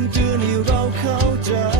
มจืนให้เราเข้าใจ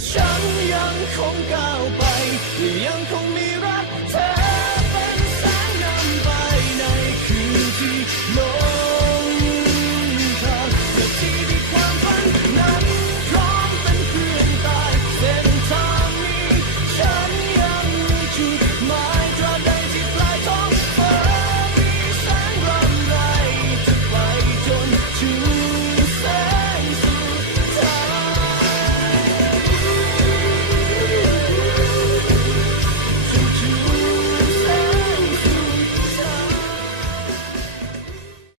向阳空告白